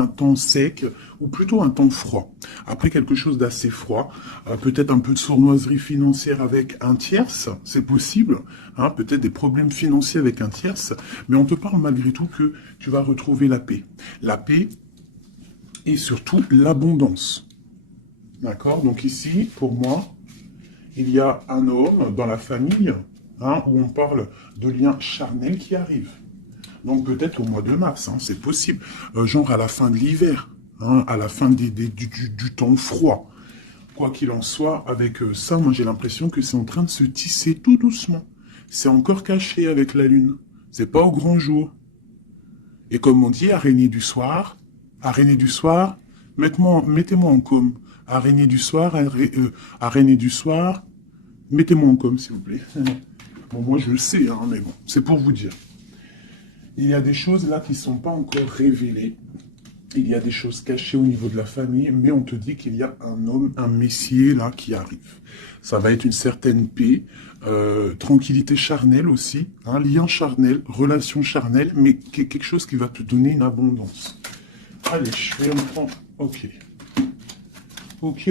un temps sec ou plutôt un temps froid. Après quelque chose d'assez froid, peut-être un peu de sournoiserie financière avec un tierce, c'est possible, hein, peut-être des problèmes financiers avec un tierce, mais on te parle malgré tout que tu vas retrouver la paix. La paix et surtout l'abondance. D'accord? Donc ici, pour moi, il y a un homme dans la famille, hein, où on parle de liens charnels qui arrivent. Donc peut-être au mois de mars, hein, c'est possible. Genre à la fin de l'hiver, hein, à la fin du temps froid. Quoi qu'il en soit, avec ça, moi j'ai l'impression que c'est en train de se tisser tout doucement. C'est encore caché avec la lune. C'est pas au grand jour. Et comme on dit, araignée du soir, mettez-moi en com. Araignée du soir, mettez-moi en com, s'il vous plaît. Bon, moi je le sais, hein, mais bon, c'est pour vous dire. Il y a des choses là qui ne sont pas encore révélées. Il y a des choses cachées au niveau de la famille, mais on te dit qu'il y a un homme, un messier là qui arrive. Ça va être une certaine paix, tranquillité charnelle aussi, un lien charnel, relation charnelle, mais quelque chose qui va te donner une abondance. Allez, je vais en prendre. Ok. Ok.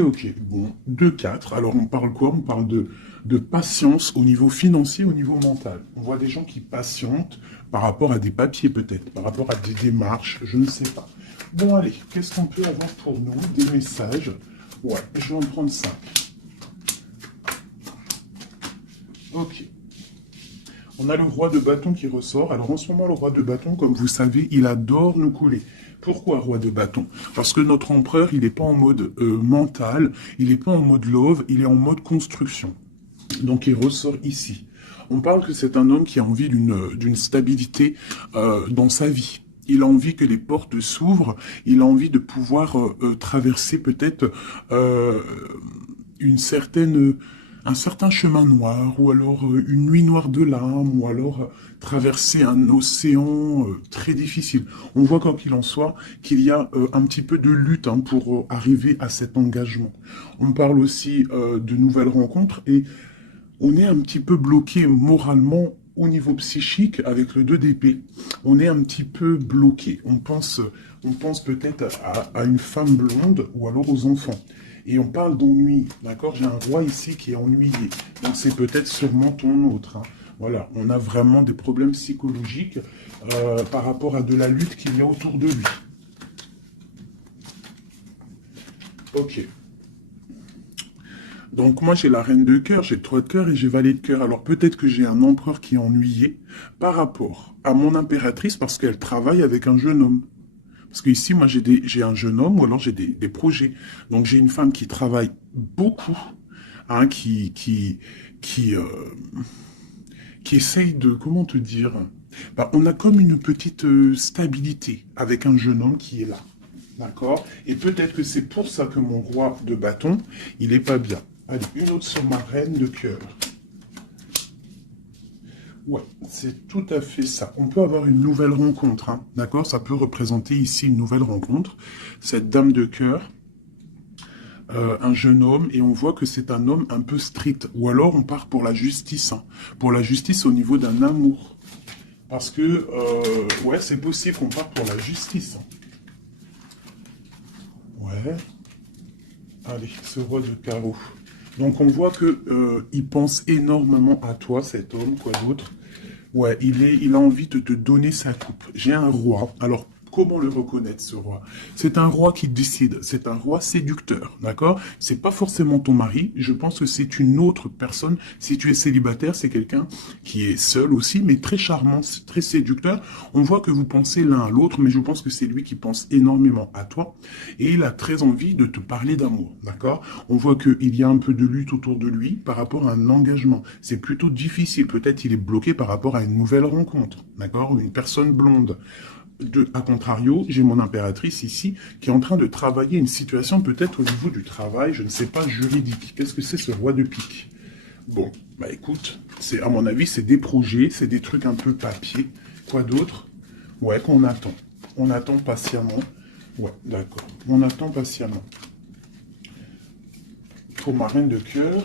Bon, 2-4. Alors on parle quoi? On parle de patience au niveau financier, au niveau mental. On voit des gens qui patientent par rapport à des papiers peut-être, par rapport à des démarches, je ne sais pas. Bon allez, qu'est-ce qu'on peut avoir pour nous? Des messages. Ouais, je vais en prendre 5. Ok. On a le roi de bâton qui ressort. Alors en ce moment, le roi de bâton, comme vous savez, il adore nous couler. Pourquoi roi de bâton? Parce que notre empereur, il n'est pas en mode mental, il n'est pas en mode love, il est en mode construction. Donc il ressort ici. On parle que c'est un homme qui a envie d'une stabilité dans sa vie. Il a envie que les portes s'ouvrent, il a envie de pouvoir traverser peut-être une certaine un certain chemin noir, ou alors une nuit noire de larmes, ou alors traverser un océan très difficile. On voit quoi qu'il en soit qu'il y a un petit peu de lutte, hein, pour arriver à cet engagement. On parle aussi de nouvelles rencontres et on est un petit peu bloqué moralement au niveau psychique avec le 2 d'épée. On est un petit peu bloqué. On pense peut-être à une femme blonde ou alors aux enfants. Et on parle d'ennui, d'accord? J'ai un roi ici qui est ennuyé. Donc c'est peut-être sûrement ton autre, hein. Voilà, on a vraiment des problèmes psychologiques par rapport à de la lutte qu'il y a autour de lui. Ok. Donc moi j'ai la reine de cœur, j'ai le 3 de cœur et j'ai valet de cœur. Alors peut-être que j'ai un empereur qui est ennuyé par rapport à mon impératrice parce qu'elle travaille avec un jeune homme. Parce que ici, moi, j'ai un jeune homme ou alors j'ai des projets. Donc, j'ai une femme qui travaille beaucoup, hein, qui essaye de, comment te dire, bah, on a comme une petite stabilité avec un jeune homme qui est là. D'accord? Et peut-être que c'est pour ça que mon roi de bâton, il est pas bien. Allez, une autre sur ma reine de cœur. Ouais, c'est tout à fait ça. On peut avoir une nouvelle rencontre, hein, d'accord? Ça peut représenter ici une nouvelle rencontre. Cette dame de cœur, un jeune homme, et on voit que c'est un homme un peu strict. Ou alors on part pour la justice, hein, pour la justice au niveau d'un amour. Parce que, ouais, c'est possible qu'on parte pour la justice, hein. Ouais. Allez, ce roi de carreau. Donc on voit que il pense énormément à toi, cet homme, quoi d'autre. Ouais, il a envie de te donner sa coupe. J'ai un roi. Alors, comment le reconnaître, ce roi? C'est un roi qui décide. C'est un roi séducteur, d'accord? C'est pas forcément ton mari. Je pense que c'est une autre personne. Si tu es célibataire, c'est quelqu'un qui est seul aussi, mais très charmant, très séducteur. On voit que vous pensez l'un à l'autre, mais je pense que c'est lui qui pense énormément à toi. Et il a très envie de te parler d'amour, d'accord? On voit qu'il y a un peu de lutte autour de lui par rapport à un engagement. C'est plutôt difficile. Peut-être il est bloqué par rapport à une nouvelle rencontre, d'accord? Une personne blonde. A contrario, j'ai mon impératrice ici qui est en train de travailler une situation peut-être au niveau du travail, je ne sais pas, juridique. Qu'est-ce que c'est ce roi de pique? Bon, bah écoute, c'est à mon avis, c'est des projets, c'est des trucs un peu papier. Quoi d'autre? Ouais, qu'on attend. On attend patiemment. Ouais, d'accord. On attend patiemment. Pour ma reine de cœur,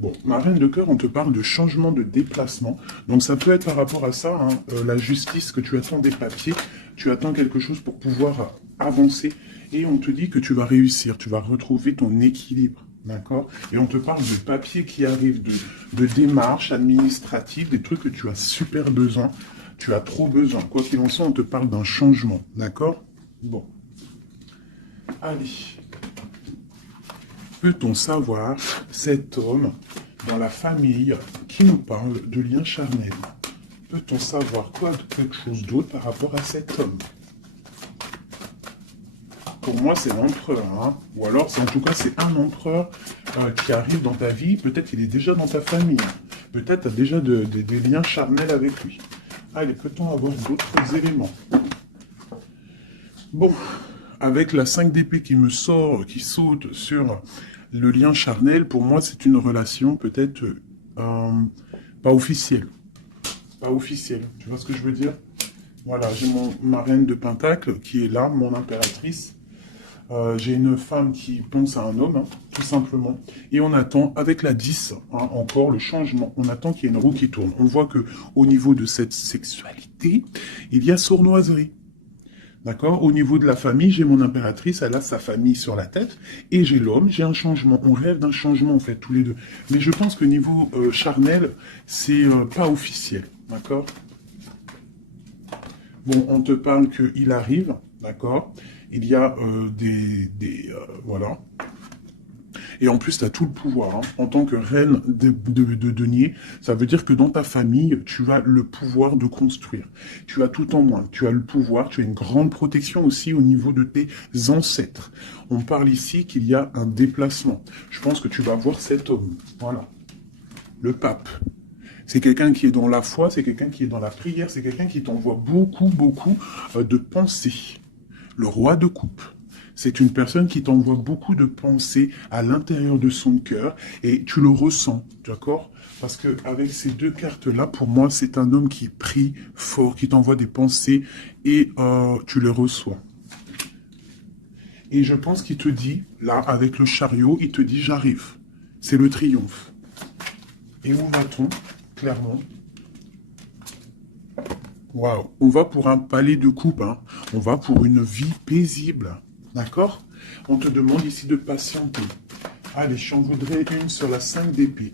bon, ma reine de cœur, on te parle de changement de déplacement. Donc ça peut être par rapport à ça, hein, la justice, que tu attends des papiers. tu attends quelque chose pour pouvoir avancer. Et on te dit que tu vas réussir, tu vas retrouver ton équilibre. D'accord? Et on te parle de papiers qui arrivent, de démarches administratives, des trucs que tu as super besoin. Tu as trop besoin. Quoi qu'il en soit, on te parle d'un changement. D'accord? Bon. Allez. Peut-on savoir cet homme dans la famille qui nous parle de lien charnel? Peut-on savoir quelque chose d'autre par rapport à cet homme? Pour moi, c'est l'empereur, hein. Ou alors, en tout cas, c'est un empereur qui arrive dans ta vie. Peut-être qu'il est déjà dans ta famille. Peut-être tu as déjà des liens charnels avec lui. Allez, peut-on avoir d'autres éléments? Bon, avec la 5 d'épée qui me sort, qui saute sur le lien charnel, pour moi, c'est une relation peut-être pas officielle. Pas officielle. Tu vois ce que je veux dire? Voilà, j'ai ma reine de Pentacle qui est là, mon impératrice. J'ai une femme qui pense à un homme, hein, tout simplement. Et on attend, avec la 10, hein, encore le changement, on attend qu'il y ait une roue qui tourne. On voit que au niveau de cette sexualité, il y a sournoiserie. D'accord? Au niveau de la famille, j'ai mon impératrice, elle a sa famille sur la tête, et j'ai l'homme, j'ai un changement. On rêve d'un changement, en fait, tous les deux. Mais je pense que niveau charnel, c'est pas officiel. D'accord? Bon, on te parle qu'il arrive, d'accord? Il y a voilà. Et en plus, tu as tout le pouvoir. Hein. En tant que reine de denier, ça veut dire que dans ta famille, tu as le pouvoir de construire. Tu as tout en moins. Tu as le pouvoir, tu as une grande protection aussi au niveau de tes ancêtres. On parle ici qu'il y a un déplacement. Je pense que tu vas voir cet homme. Voilà. Le pape. C'est quelqu'un qui est dans la foi, c'est quelqu'un qui est dans la prière, c'est quelqu'un qui t'envoie beaucoup, beaucoup de pensées. Le roi de coupe. C'est une personne qui t'envoie beaucoup de pensées à l'intérieur de son cœur et tu le ressens, d'accord? Parce que avec ces deux cartes-là, pour moi, c'est un homme qui prie fort, qui t'envoie des pensées et tu les reçois. Et je pense qu'il te dit, là, avec le chariot, il te dit, j'arrive. C'est le triomphe. Et où va-t-on, clairement? Waouh, on va pour un palais de coupe, hein. On va pour une vie paisible. D'accord? On te demande ici de patienter. Allez, j'en voudrais une sur la 5 d'épée.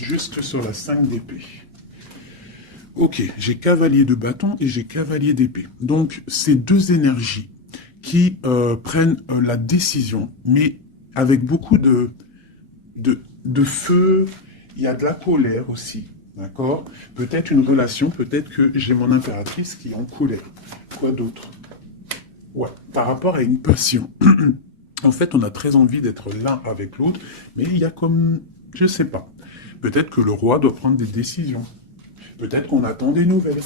Juste sur la 5 d'épée. Ok, j'ai cavalier de bâton et j'ai cavalier d'épée. Donc, c'est deux énergies qui prennent la décision, mais avec beaucoup de feu. Il y a de la colère aussi. D'accord? Peut-être une relation, peut-être que j'ai mon impératrice qui est en colère. Quoi d'autre? Ouais, par rapport à une passion. En fait, on a très envie d'être l'un avec l'autre, mais il y a comme, je sais pas. Peut-être que le roi doit prendre des décisions. Peut-être qu'on attend des nouvelles.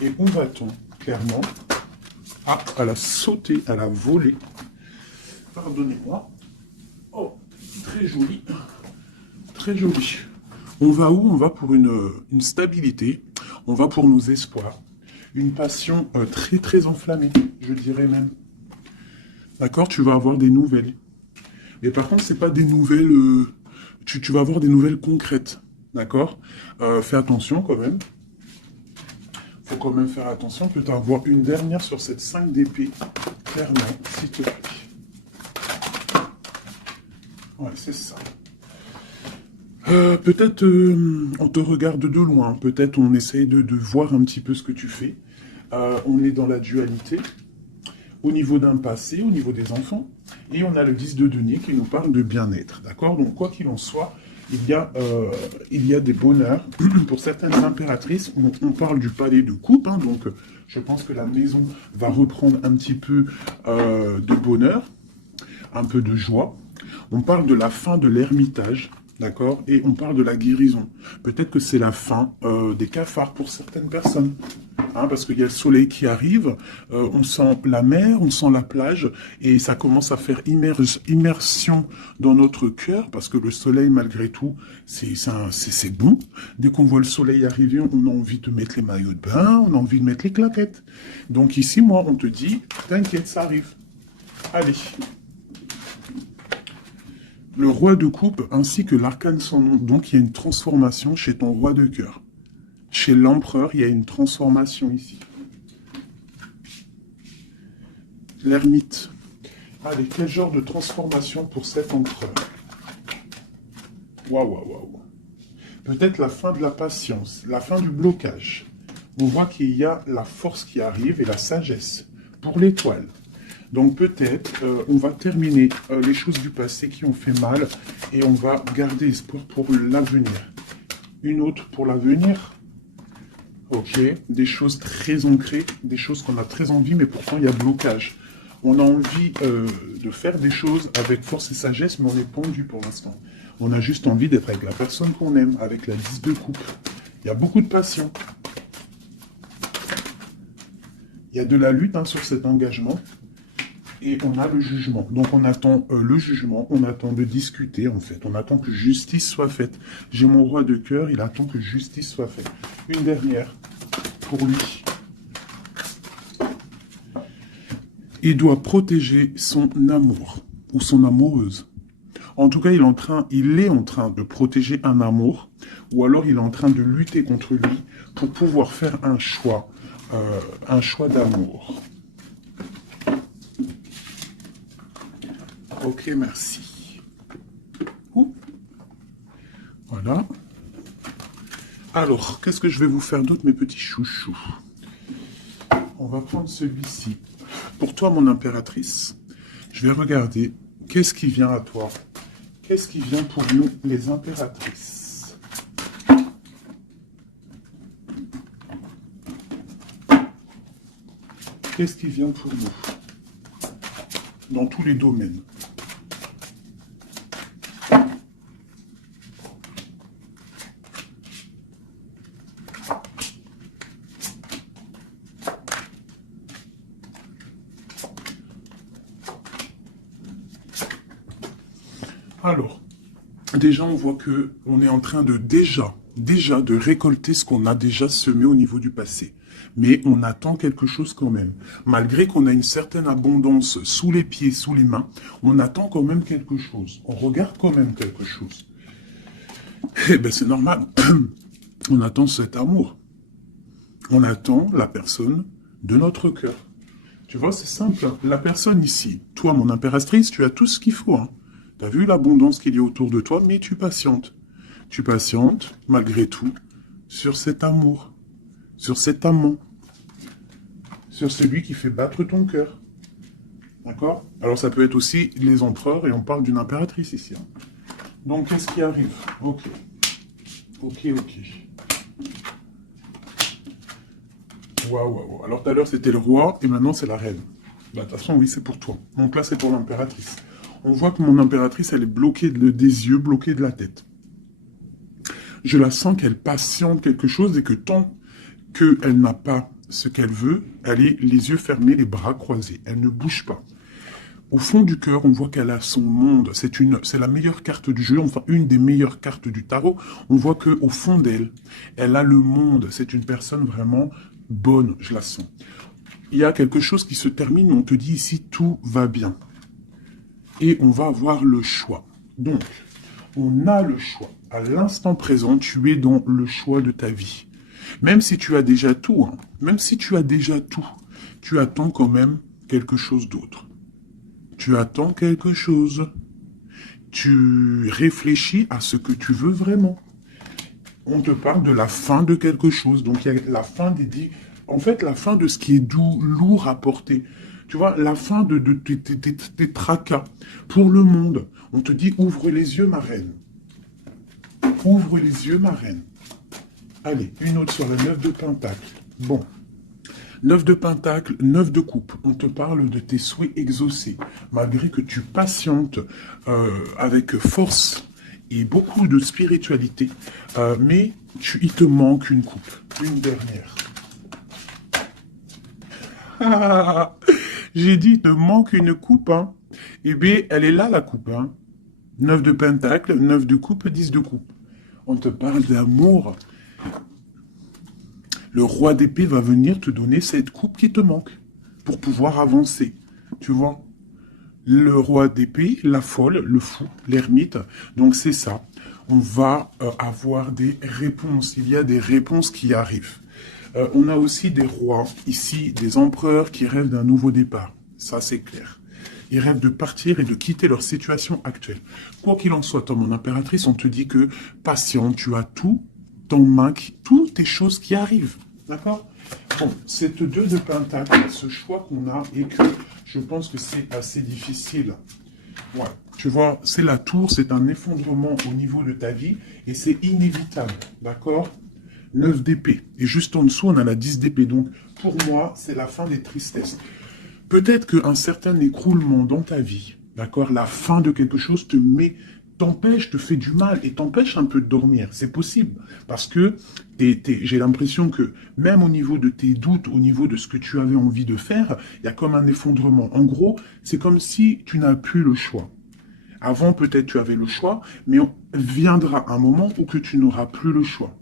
Et où va-t-on, clairement? Ah, elle a sauté, elle a volé. Pardonnez-moi. Oh, très joli. Très joli. On va où? On va pour une stabilité. On va pour nos espoirs. Une passion très très enflammée, je dirais même. D'accord? Tu vas avoir des nouvelles. Mais par contre, c'est pas des nouvelles... tu vas avoir des nouvelles concrètes. D'accord? Fais attention quand même. Faut quand même faire attention. Peut-être avoir une dernière sur cette 5 d'épée. Clairement, s'il te plaît. Ouais, c'est ça. Peut-être on te regarde de loin. Peut-être on essaye de voir un petit peu ce que tu fais. On est dans la dualité. Au niveau d'un passé, au niveau des enfants. Et on a le 10 de denier qui nous parle de bien-être. D'accord? Donc, quoi qu'il en soit, il y a des bonheurs. Pour certaines impératrices, on parle du palais de coupe. Hein, donc, je pense que la maison va reprendre un petit peu de bonheur, un peu de joie. On parle de la fin de l'ermitage. D'accord? Et on parle de la guérison. Peut-être que c'est la fin des cafards pour certaines personnes. Hein, parce qu'il y a le soleil qui arrive, on sent la mer, on sent la plage, et ça commence à faire immersion dans notre cœur, parce que le soleil, malgré tout, c'est bon. Dès qu'on voit le soleil arriver, on a envie de mettre les maillots de bain, on a envie de mettre les claquettes. Donc ici, moi, on te dit, t'inquiète, ça arrive. Allez. Le roi de coupe ainsi que l'arcane sans nom. Donc, il y a une transformation chez ton roi de cœur. Chez l'empereur, il y a une transformation ici. l'ermite. Allez, quel genre de transformation pour cet empereur? Waouh, waouh, waouh. Peut-être la fin de la patience, la fin du blocage. On voit qu'il y a la force qui arrive et la sagesse pour l'étoile. Donc peut-être on va terminer les choses du passé qui ont fait mal et on va garder espoir pour l'avenir. Une autre pour l'avenir. Ok, des choses très ancrées, des choses qu'on a très envie, mais pourtant il y a blocage. On a envie de faire des choses avec force et sagesse, mais on est pendu pour l'instant. On a juste envie d'être avec la personne qu'on aime, avec la 10 de coupe. Il y a beaucoup de passion. Il y a de la lutte sur cet engagement. Et on a le jugement. Donc on attend le jugement, on attend de discuter en fait. On attend que justice soit faite. J'ai mon roi de cœur, il attend que justice soit faite. Une dernière pour lui. Il doit protéger son amour ou son amoureuse. En tout cas, il est en train de protéger un amour ou alors il est en train de lutter contre lui pour pouvoir faire un choix d'amour. Ok, merci. Ouh. Voilà. Alors, qu'est-ce que je vais vous faire d'autre, mes petits chouchous? On va prendre celui-ci. Pour toi, mon impératrice, je vais regarder qu'est-ce qui vient à toi. Qu'est-ce qui vient pour nous, les impératrices? Qu'est-ce qui vient pour nous? Dans tous les domaines. Alors, déjà, on voit que on est en train de déjà de récolter ce qu'on a déjà semé au niveau du passé. Mais on attend quelque chose quand même. Malgré qu'on a une certaine abondance sous les pieds, sous les mains, on attend quand même quelque chose. On regarde quand même quelque chose. Eh bien, c'est normal. On attend cet amour. On attend la personne de notre cœur. Tu vois, c'est simple. La personne ici, toi, mon impératrice, tu as tout ce qu'il faut, hein. Tu as vu l'abondance qu'il y a autour de toi, mais tu patientes. Tu patientes, malgré tout, sur cet amour, sur cet amant, sur celui qui fait battre ton cœur. D'accord? Alors ça peut être aussi les empereurs, et on parle d'une impératrice ici. Hein. Donc, qu'est-ce qui arrive? Ok. Ok. Waouh. Alors tout à l'heure, c'était le roi, et maintenant, c'est la reine. Bah, de toute façon, oui, c'est pour toi. Donc là, c'est pour l'impératrice. On voit que mon impératrice, elle est bloquée des yeux, bloquée de la tête. Je la sens qu'elle patiente quelque chose et que tant qu'elle n'a pas ce qu'elle veut, elle est les yeux fermés, les bras croisés. Elle ne bouge pas. Au fond du cœur, on voit qu'elle a son monde. C'est la meilleure carte du jeu, enfin une des meilleures cartes du tarot. On voit qu'au fond d'elle, elle a le monde. C'est une personne vraiment bonne, je la sens. Il y a quelque chose qui se termine, mais on te dit ici, tout va bien. Et on va avoir le choix. Donc, on a le choix. À l'instant présent, tu es dans le choix de ta vie. Même si tu as déjà tout, hein, même si tu as déjà tout, tu attends quand même quelque chose d'autre. Tu attends quelque chose. Tu réfléchis à ce que tu veux vraiment. On te parle de la fin de quelque chose. Donc, il y a la fin en fait, la fin de ce qui est doux, lourd à porter. Tu vois, la fin de tes tracas pour le monde. On te dit, ouvre les yeux, ma reine. Ouvre les yeux, ma reine. Allez, une autre sur la 9 de Pentacle. Bon. 9 de Pentacle, 9 de coupe. On te parle de tes souhaits exaucés. Malgré que tu patientes avec force et beaucoup de spiritualité. Mais il te manque une coupe. Une dernière. J'ai dit, il te manque une coupe, hein. Eh bien, elle est là, la coupe, hein. 9 de Pentacle, 9 de coupe, 10 de coupe. On te parle d'amour. Le roi d'épée va venir te donner cette coupe qui te manque pour pouvoir avancer. Tu vois? Le roi d'épée, la folle, le fou, l'ermite. Donc, c'est ça. On va avoir des réponses. Il y a des réponses qui arrivent. On a aussi des rois, ici, des empereurs qui rêvent d'un nouveau départ. Ça, c'est clair. Ils rêvent de partir et de quitter leur situation actuelle. Quoi qu'il en soit, toi, mon impératrice, on te dit que patient, tu as tout en main, toutes tes choses qui arrivent. D'accord? Bon, cette 2 de Pentacle, ce choix qu'on a et que je pense que c'est assez difficile. Ouais, tu vois, c'est la tour, c'est un effondrement au niveau de ta vie et c'est inévitable. D'accord? 9 d'épée. Et juste en dessous, on a la 10 d'épée. Donc, pour moi, c'est la fin des tristesses. Peut-être qu'un certain écroulement dans ta vie, d'accord, la fin de quelque chose t'empêche, te fait du mal et t'empêche un peu de dormir. C'est possible. Parce que j'ai l'impression que même au niveau de tes doutes, au niveau de ce que tu avais envie de faire, il y a comme un effondrement. En gros, c'est comme si tu n'as plus le choix. Avant, peut-être tu avais le choix, mais viendra un moment où que tu n'auras plus le choix.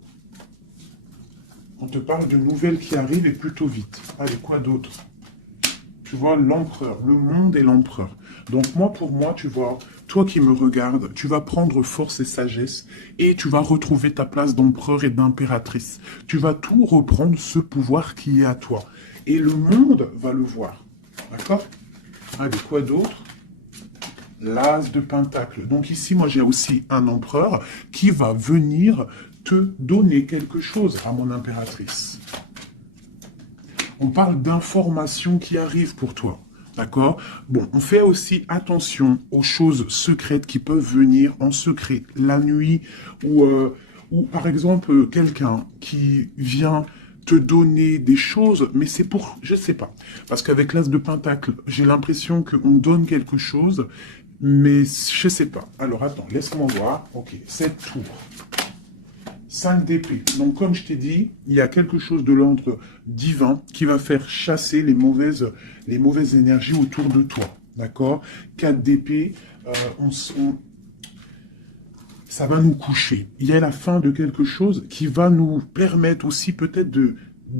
On te parle de nouvelles qui arrivent et plutôt vite. Allez, quoi d'autre? Tu vois, l'empereur, le monde et l'empereur. Donc moi, pour moi, tu vois, toi qui me regardes, tu vas prendre force et sagesse et tu vas retrouver ta place d'empereur et d'impératrice. Tu vas tout reprendre, ce pouvoir qui est à toi. Et le monde va le voir. D'accord? Allez, quoi d'autre? L'as de Pentacle. Donc ici, moi, j'ai aussi un empereur qui va venir te donner quelque chose à mon impératrice. On parle d'informations qui arrivent pour toi. D'accord? Bon, on fait aussi attention aux choses secrètes qui peuvent venir en secret la nuit ou par exemple, quelqu'un qui vient te donner des choses, mais c'est pour, je sais pas. Parce qu'avec l'as de Pentacle, j'ai l'impression qu'on donne quelque chose, mais je sais pas. Alors attends, laisse-moi voir. Ok, cette tour. 5 d'épée. Donc, comme je t'ai dit, il y a quelque chose de l'ordre divin qui va faire chasser les mauvaises énergies autour de toi. D'accord? 4 d'épée, ça va nous coucher. Il y a la fin de quelque chose qui va nous permettre aussi peut-être de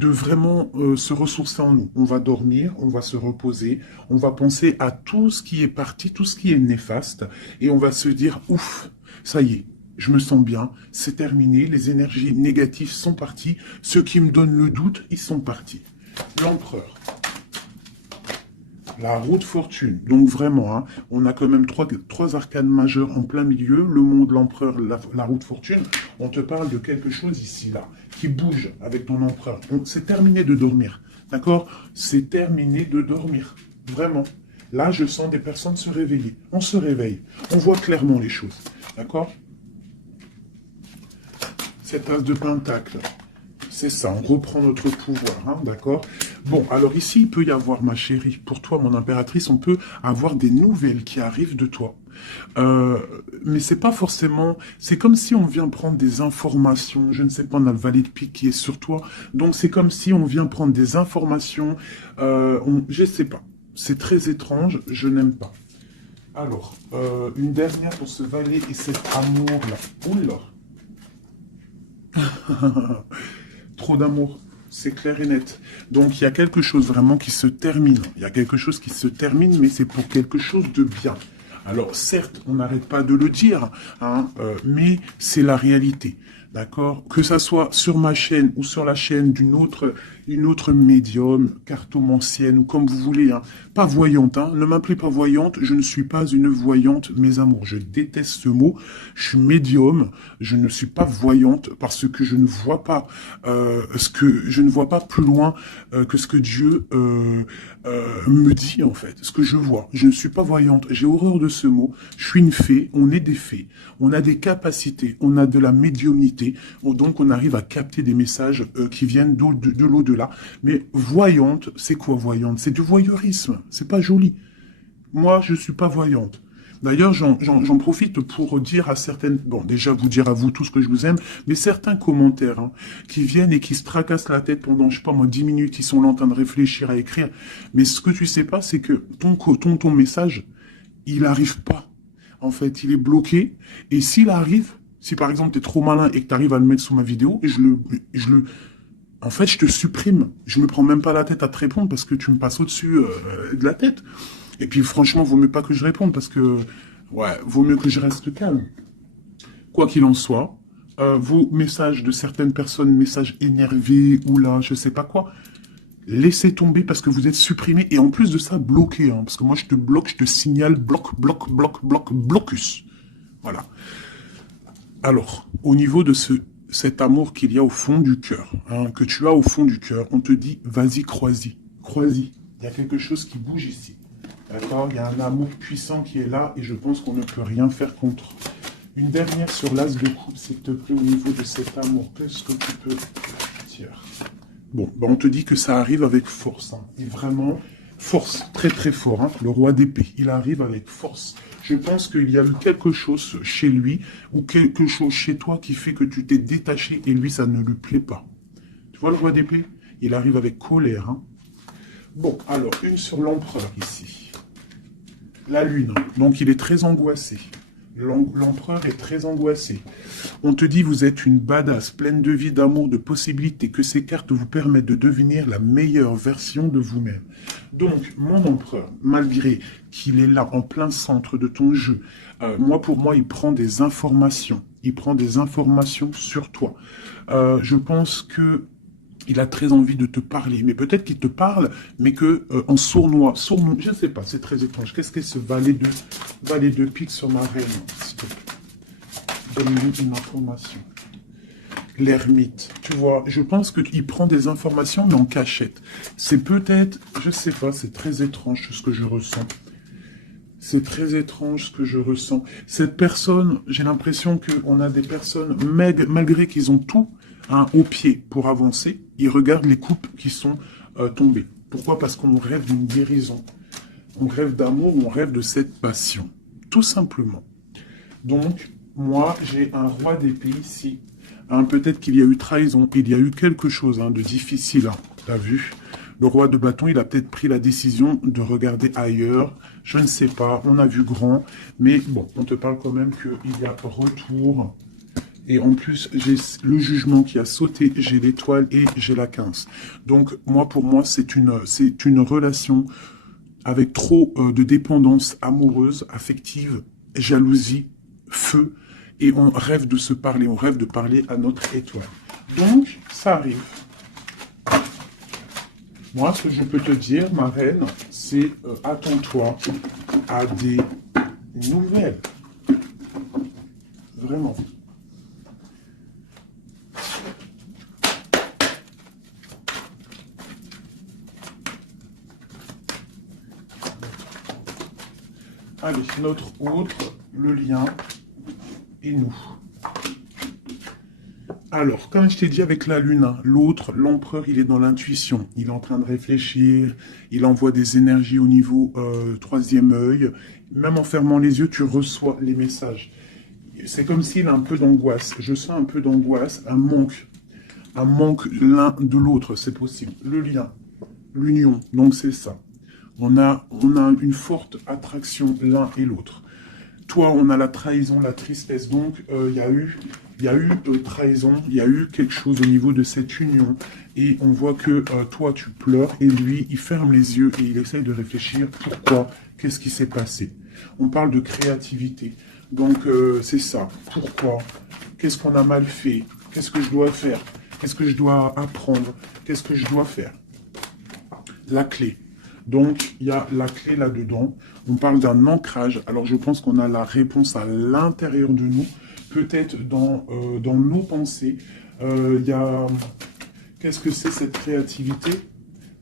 vraiment se ressourcer en nous. On va dormir, on va se reposer, on va penser à tout ce qui est parti, tout ce qui est néfaste, et on va se dire, ouf, ça y est, je me sens bien, c'est terminé, les énergies négatives sont parties, ceux qui me donnent le doute, ils sont partis. L'empereur. La roue de fortune. Donc vraiment, hein, on a quand même trois arcanes majeures en plein milieu. Le monde, l'empereur, la roue de fortune. On te parle de quelque chose ici, là, qui bouge avec ton empereur. Donc c'est terminé de dormir. D'accord? C'est terminé de dormir. Vraiment. Là, je sens des personnes se réveiller. On se réveille. On voit clairement les choses. D'accord? Cette as de pentacle. C'est ça, on reprend notre pouvoir, hein, d'accord? Bon, alors ici, il peut y avoir, ma chérie, pour toi, mon impératrice, on peut avoir des nouvelles qui arrivent de toi. Mais c'est pas forcément... C'est comme si on vient prendre des informations, je ne sais pas, on a le valet de pique qui est sur toi, donc c'est comme si on vient prendre des informations, je sais pas. C'est très étrange, je n'aime pas. Alors, une dernière pour ce valet et cet amour-là. Oula. Trop d'amour, c'est clair et net. Donc, il y a quelque chose vraiment qui se termine. Il y a quelque chose qui se termine, mais c'est pour quelque chose de bien. Alors, certes, on n'arrête pas de le dire, hein, mais c'est la réalité. D'accord? Que ça soit sur ma chaîne ou sur la chaîne une autre médium, cartomancienne ou comme vous voulez, hein. Pas voyante, hein. Ne m'appelez pas voyante, je ne suis pas une voyante, mes amours. Je déteste ce mot. Je suis médium, je ne suis pas voyante parce que je ne vois pas je ne vois pas plus loin que ce que Dieu me dit en fait, ce que je vois. Je ne suis pas voyante, j'ai horreur de ce mot. Je suis une fée, on est des fées, on a des capacités, on a de la médiumnité. Donc, on arrive à capter des messages qui viennent de l'au-delà. Mais voyante, c'est quoi voyante? C'est du voyeurisme. C'est pas joli. Moi, je suis pas voyante. D'ailleurs, j'en profite pour dire à certaines... Bon, déjà, vous dire à vous tous que je vous aime, mais certains commentaires hein, qui viennent et qui se tracassent la tête pendant, je sais pas moi, 10 minutes, ils sont là en train de réfléchir à écrire. Mais ce que tu sais pas, c'est que ton message, il arrive pas. En fait, il est bloqué. Et s'il arrive... Si par exemple tu es trop malin et que tu arrives à le mettre sous ma vidéo, en fait, je te supprime. Je me prends même pas la tête à te répondre parce que tu me passes au-dessus de la tête. Et puis franchement, vaut mieux pas que je réponde parce que, ouais, vaut mieux que je reste calme. Quoi qu'il en soit, vos messages de certaines personnes, messages énervés ou là, je sais pas quoi, Laissez tomber parce que vous êtes supprimé et en plus de ça, bloqué. Hein, parce que moi, je te bloque, je te signale blocus. Voilà. Alors, au niveau de cet amour qu'il y a au fond du cœur, hein, que tu as au fond du cœur, on te dit, vas-y, crois-y. Crois-y. Il y a quelque chose qui bouge ici. D'accord? Il y a un amour puissant qui est là et je pense qu'on ne peut rien faire contre. Une dernière sur l'as de coupe, s'il te plaît, au niveau de cet amour. Qu'est-ce que tu peux dire? Bon, ben on te dit que ça arrive avec force. Hein, et vraiment, force, très très fort. Hein, le roi d'épée, il arrive avec force. Je pense qu'il y a eu quelque chose chez lui ou quelque chose chez toi qui fait que tu t'es détaché et lui, ça ne lui plaît pas. Tu vois le roi d'épée? Il arrive avec colère. Hein. Bon, alors, une sur l'empereur ici. La lune. Donc, il est très angoissé. L'empereur est très angoissé. On te dit, vous êtes une badass, pleine de vie, d'amour, de possibilités, que ces cartes vous permettent de devenir la meilleure version de vous-même. Donc, mon empereur, malgré qu'il est là, en plein centre de ton jeu, pour moi, il prend des informations. Il prend des informations sur toi. Je pense que il a très envie de te parler, mais peut-être qu'il te parle, mais que en sournois, je ne sais pas, c'est très étrange. Qu'est-ce que ce valet de pique sur ma reine, s'il te plaît? Donne-lui une information. L'ermite, tu vois, je pense qu'il prend des informations, mais en cachette. C'est peut-être, je ne sais pas, c'est très étrange ce que je ressens. C'est très étrange ce que je ressens. Cette personne, j'ai l'impression qu'on a des personnes, malgré qu'ils ont tout au pied pour avancer, ils regardent les coupes qui sont tombées. Pourquoi? Parce qu'on rêve d'une guérison. On rêve d'amour, on rêve de cette passion. Tout simplement. Donc, moi, j'ai un roi d'épée ici. Hein, peut-être qu'il y a eu trahison, il y a eu quelque chose de difficile. Hein, t'as vu? Le roi de bâton, il a peut-être pris la décision de regarder ailleurs. Je ne sais pas, on a vu grand. Mais bon, on te parle quand même qu'il y a retour. Et en plus, j'ai le jugement qui a sauté, j'ai l'étoile et j'ai la 15. Donc, pour moi, c'est une relation avec trop de dépendance amoureuse, affective, jalousie, feu. Et on rêve de se parler, on rêve de parler à notre étoile. Donc, ça arrive. Moi, ce que je peux te dire, ma reine, c'est attends-toi à des nouvelles. Vraiment. Allez, notre autre, le lien et nous. Alors, comme je t'ai dit avec la lune, l'autre, l'empereur, il est dans l'intuition. Il est en train de réfléchir, il envoie des énergies au niveau troisième œil. Même en fermant les yeux, tu reçois les messages. C'est comme s'il a un peu d'angoisse. Je sens un peu d'angoisse, un manque l'un de l'autre, c'est possible. Le lien, l'union, donc c'est ça. On a une forte attraction l'un et l'autre. Toi, on a la trahison, la tristesse. Donc, il y a eu trahison, il y a eu quelque chose au niveau de cette union. Et on voit que toi, tu pleures et lui, il ferme les yeux et il essaye de réfléchir. Pourquoi? Qu'est-ce qui s'est passé? On parle de créativité. Donc, c'est ça. Pourquoi? Qu'est-ce qu'on a mal fait? Qu'est-ce que je dois faire? Qu'est-ce que je dois apprendre? Qu'est-ce que je dois faire? La clé. Donc, il y a la clé là-dedans. On parle d'un ancrage. Alors, je pense qu'on a la réponse à l'intérieur de nous, peut-être dans nos pensées. Il y a... Qu'est-ce que c'est cette créativité?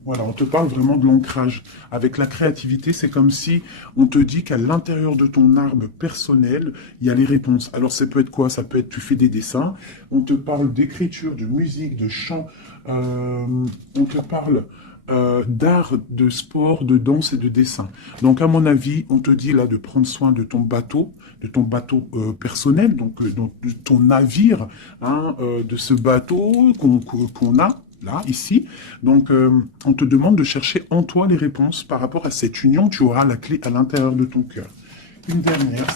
Voilà, on te parle vraiment de l'ancrage. Avec la créativité, c'est comme si on te dit qu'à l'intérieur de ton arbre personnel, il y a les réponses. Alors, ça peut être quoi? Ça peut être, tu fais des dessins, on te parle d'écriture, de musique, de chant, on te parle d'art, de sport, de danse et de dessin. Donc, à mon avis, on te dit là de prendre soin de ton bateau personnel, donc de ton navire, de ce bateau qu'on a là, ici. Donc, on te demande de chercher en toi les réponses par rapport à cette union. Tu auras la clé à l'intérieur de ton cœur. Une dernière.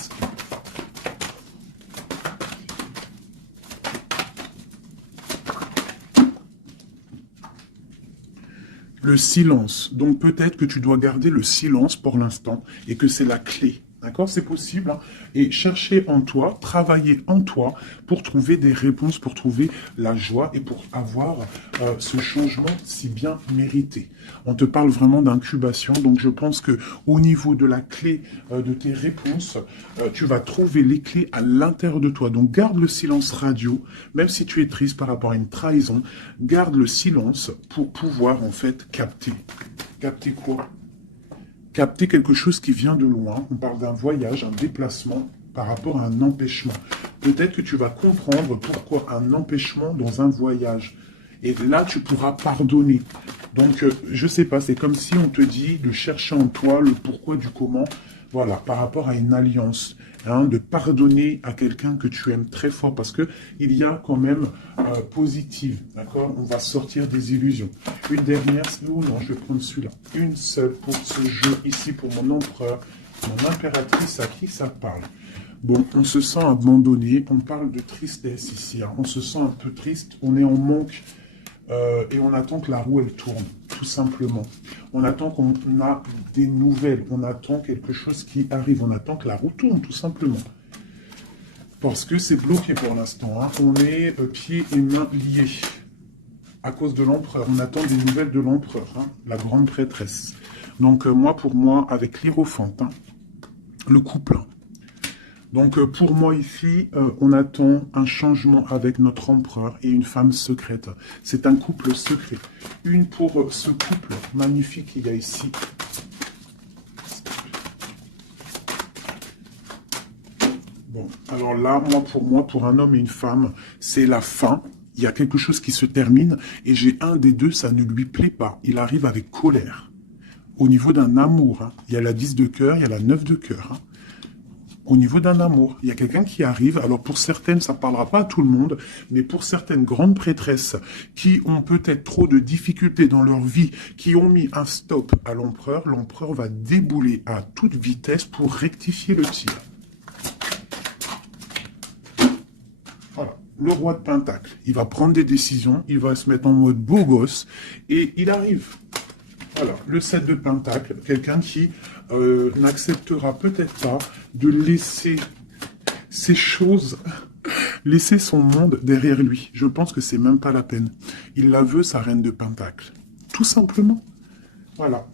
Le silence. Donc peut-être que tu dois garder le silence pour l'instant et que c'est la clé. D'accord? C'est possible, hein. Et chercher en toi, travailler en toi pour trouver des réponses, pour trouver la joie et pour avoir ce changement si bien mérité. On te parle vraiment d'incubation, donc je pense que au niveau de la clé de tes réponses, tu vas trouver les clés à l'intérieur de toi. Donc garde le silence radio, même si tu es triste par rapport à une trahison, garde le silence pour pouvoir en fait capter. Capter quoi? Capter quelque chose qui vient de loin. On parle d'un voyage, un déplacement par rapport à un empêchement. Peut-être que tu vas comprendre pourquoi un empêchement dans un voyage. Et là, tu pourras pardonner. Donc, je ne sais pas, c'est comme si on te dit de chercher en toi le pourquoi du comment. Voilà, par rapport à une alliance. Hein, de pardonner à quelqu'un que tu aimes très fort, parce que il y a quand même positive, d'accord? On va sortir des illusions. Une dernière, ou non, je vais prendre celui-là. Une seule pour ce jeu ici, pour mon empereur, mon impératrice, à qui ça parle? Bon, on se sent abandonné, on parle de tristesse ici, hein. On se sent un peu triste, on est en manque, et on attend que la roue, elle tourne, tout simplement. On attend qu'on a des nouvelles, on attend quelque chose qui arrive, on attend que la roue tourne, tout simplement. Parce que c'est bloqué pour l'instant, hein. On est pieds et mains liés à cause de l'empereur. On attend des nouvelles de l'empereur, hein, la grande prêtresse. Donc moi, pour moi, avec l'Hiérophante, hein, le couple, hein. Donc, pour moi, ici, on attend un changement avec notre empereur et une femme secrète. C'est un couple secret. Une pour ce couple magnifique qu'il y a ici. Bon, alors là, moi, pour un homme et une femme, c'est la fin. Il y a quelque chose qui se termine et j'ai un des deux, ça ne lui plaît pas. Il arrive avec colère. Au niveau d'un amour, hein. Il y a la 10 de cœur, il y a la 9 de cœur, hein. Au niveau d'un amour, il y a quelqu'un qui arrive, alors pour certaines, ça ne parlera pas à tout le monde, mais pour certaines grandes prêtresses qui ont peut-être trop de difficultés dans leur vie, qui ont mis un stop à l'empereur, l'empereur va débouler à toute vitesse pour rectifier le tir. Voilà, le roi de Pentacle, il va prendre des décisions, il va se mettre en mode beau gosse, et il arrive. Voilà, le 7 de Pentacle, quelqu'un qui n'acceptera peut-être pas de laisser ces choses, laisser son monde derrière lui. Je pense que c'est même pas la peine. Il la veut, sa reine de Pentacle. Tout simplement. Voilà.